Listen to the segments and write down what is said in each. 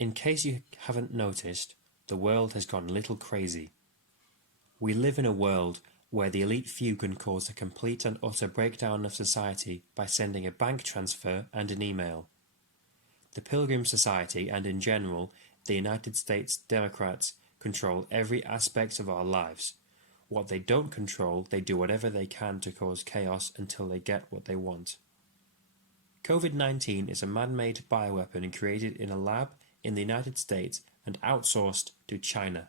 In case you haven't noticed, the world has gone a little crazy. We live in a world where the elite few can cause a complete and utter breakdown of society by sending a bank transfer and an email. The Pilgrim Society and in general, the United States Democrats control every aspect of our lives. What they don't control, they do whatever they can to cause chaos until they get what they want. COVID-19 is a man-made bioweapon created in a lab in the United States and outsourced to China.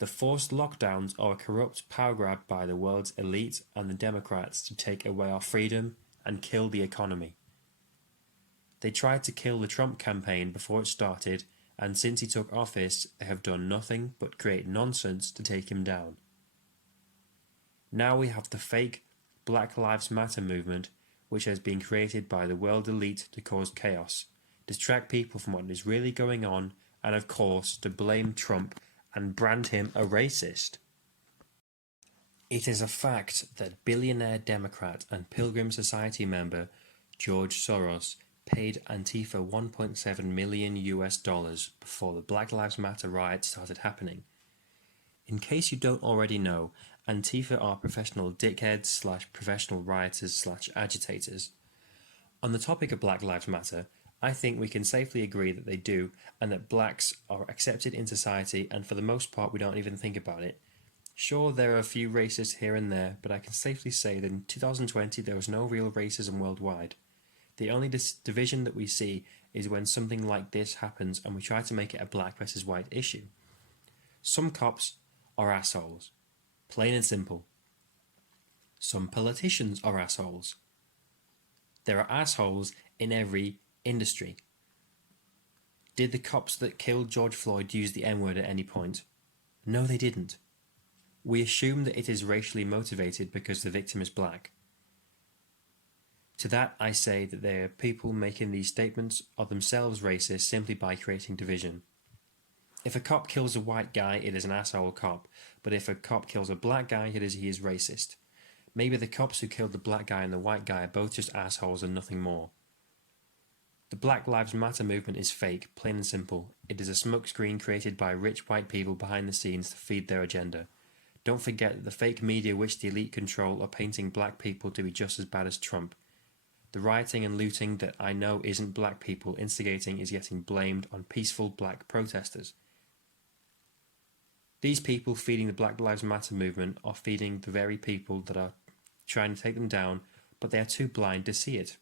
The forced lockdowns are a corrupt power grab by the world's elite and the Democrats to take away our freedom and kill the economy. They tried to kill the Trump campaign before it started, and since he took office, they have done nothing but create nonsense to take him down. Now we have the fake Black Lives Matter movement, which has been created by the world elite to cause chaos, distract people from what is really going on, and of course to blame Trump and brand him a racist. It is a fact that billionaire Democrat and Pilgrim Society member George Soros paid Antifa $1.7 million before the Black Lives Matter riots started happening. In case you don't already know, Antifa are professional dickheads / professional rioters / agitators. On the topic of Black Lives Matter, I think we can safely agree that they do, and that blacks are accepted in society, and for the most part we don't even think about it. Sure, there are a few racists here and there, but I can safely say that in 2020 there was no real racism worldwide. The only division that we see is when something like this happens and we try to make it a black versus white issue. Some cops are assholes. Plain and simple. Some politicians are assholes. There are assholes in every industry. Did the cops that killed George Floyd use the N-word at any point? No, they didn't. We assume that it is racially motivated because the victim is black. To that I say that they are people making these statements are themselves racist simply by creating division. If a cop kills a white guy, it is an asshole cop, but if a cop kills a black guy, he is racist. Maybe the cops who killed the black guy and the white guy are both just assholes and nothing more. The Black Lives Matter movement is fake, plain and simple. It is a smokescreen created by rich white people behind the scenes to feed their agenda. Don't forget that the fake media which the elite control are painting black people to be just as bad as Trump. The rioting and looting that I know isn't black people instigating is getting blamed on peaceful black protesters. These people feeding the Black Lives Matter movement are feeding the very people that are trying to take them down, but they are too blind to see it.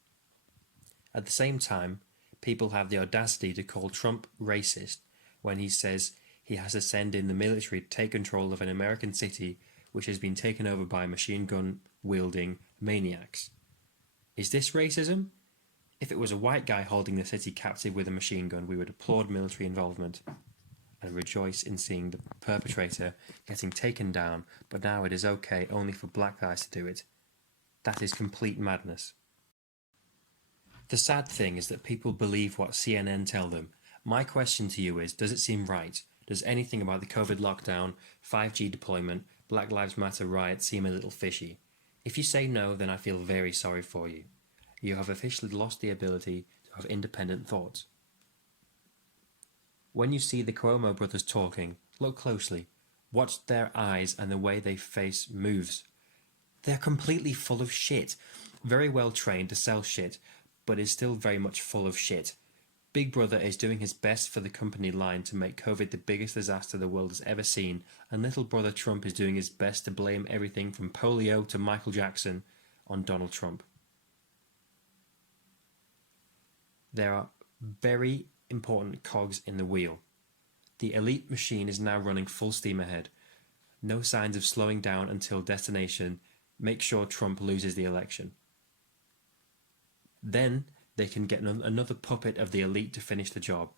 At the same time, people have the audacity to call Trump racist when he says he has to send in the military to take control of an American city which has been taken over by machine gun wielding maniacs. Is this racism? If it was a white guy holding the city captive with a machine gun, we would applaud military involvement and rejoice in seeing the perpetrator getting taken down, but now it is okay only for black guys to do it. That is complete madness. The sad thing is that people believe what CNN tell them. My question to you is, does it seem right? Does anything about the COVID lockdown, 5G deployment, Black Lives Matter riot seem a little fishy? If you say no, then I feel very sorry for you. You have officially lost the ability to have independent thoughts. When you see the Cuomo brothers talking, look closely. Watch their eyes and the way their face moves. They're completely full of shit. Very well trained to sell shit, but is still very much full of shit. Big Brother is doing his best for the company line to make COVID the biggest disaster the world has ever seen, and little brother Trump is doing his best to blame everything from polio to Michael Jackson on Donald Trump. There are very important cogs in the wheel. The elite machine is now running full steam ahead. No signs of slowing down until destination. Make sure Trump loses the election. Then they can get another puppet of the elite to finish the job.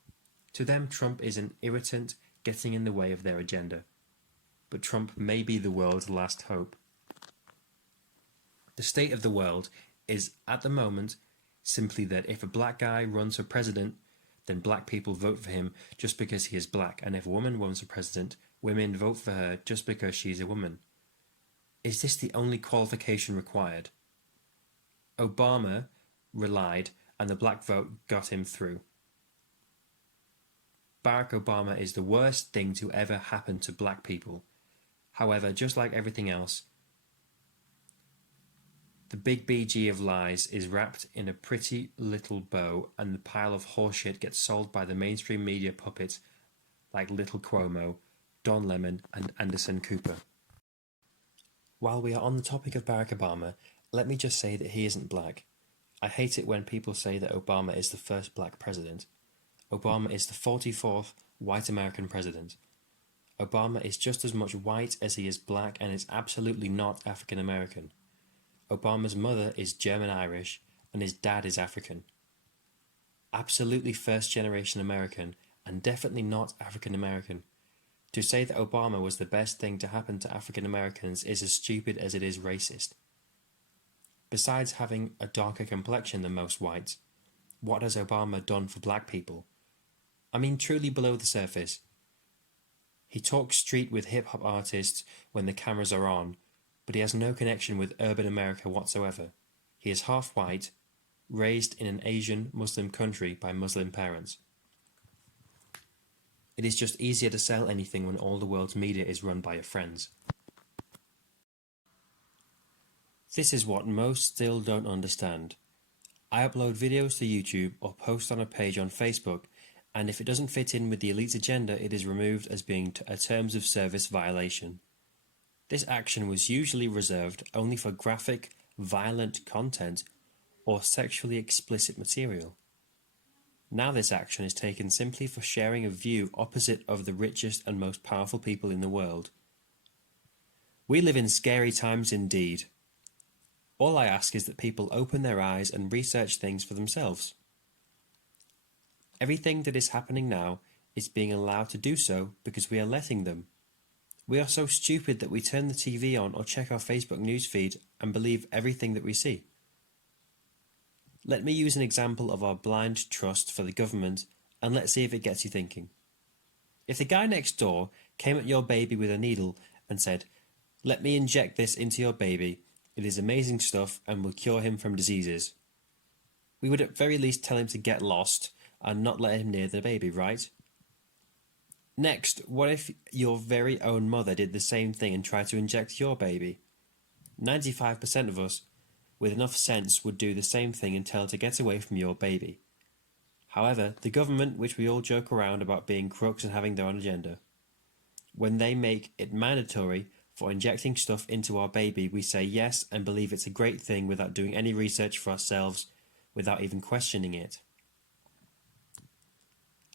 To them, Trump is an irritant getting in the way of their agenda. But Trump may be the world's last hope. The state of the world is, at the moment, simply that if a black guy runs for president, then black people vote for him just because he is black, and if a woman runs for president, women vote for her just because she's a woman. Is this the only qualification required? Obama relied, and the black vote got him through. Barack Obama is the worst thing to ever happen to black people. However, just like everything else, the big BG of lies is wrapped in a pretty little bow, and the pile of horseshit gets sold by the mainstream media puppets like Little Cuomo, Don Lemon, and Anderson Cooper. While we are on the topic of Barack Obama, let me just say that he isn't black. I hate it when people say that Obama is the first black president. Obama is the 44th white American president. Obama is just as much white as he is black and is absolutely not African American. Obama's mother is German-Irish and his dad is African. Absolutely first-generation American and definitely not African American. To say that Obama was the best thing to happen to African Americans is as stupid as it is racist. Besides having a darker complexion than most whites, what has Obama done for black people? I mean, truly below the surface. He talks street with hip-hop artists when the cameras are on, but he has no connection with urban America whatsoever. He is half white, raised in an Asian Muslim country by Muslim parents. It is just easier to sell anything when all the world's media is run by your friends. This is what most still don't understand. I upload videos to YouTube or post on a page on Facebook, and if it doesn't fit in with the elite's agenda, it is removed as being a terms of service violation. This action was usually reserved only for graphic, violent content or sexually explicit material. Now this action is taken simply for sharing a view opposite of the richest and most powerful people in the world. We live in scary times indeed. All I ask is that people open their eyes and research things for themselves. Everything that is happening now is being allowed to do so because we are letting them. We are so stupid that we turn the TV on or check our Facebook newsfeed and believe everything that we see. Let me use an example of our blind trust for the government, and let's see if it gets you thinking. If the guy next door came at your baby with a needle and said, "Let me inject this into your baby, it is amazing stuff and will cure him from diseases," we would at very least tell him to get lost and not let him near the baby, right? Next, what if your very own mother did the same thing and tried to inject your baby? 95% of us with enough sense would do the same thing and tell her to get away from your baby. However, the government, which we all joke around about being crooks and having their own agenda, when they make it mandatory for injecting stuff into our baby, we say yes and believe it's a great thing without doing any research for ourselves, without even questioning it.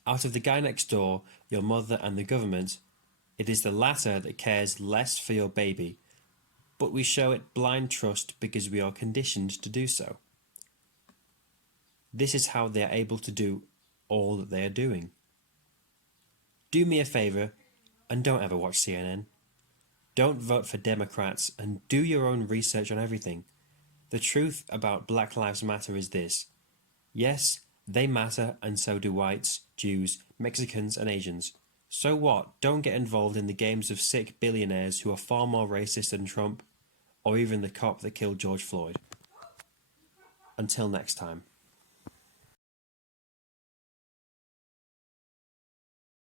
Out of the guy next door, your mother and the government, it is the latter that cares less for your baby, but we show it blind trust because we are conditioned to do so. This is how they are able to do all that they are doing. Do me a favor and don't ever watch CNN. Don't vote for Democrats and do your own research on everything. The truth about Black Lives Matter is this. Yes, they matter, and so do whites, Jews, Mexicans and Asians. So what? Don't get involved in the games of sick billionaires who are far more racist than Trump, or even the cop that killed George Floyd. Until next time.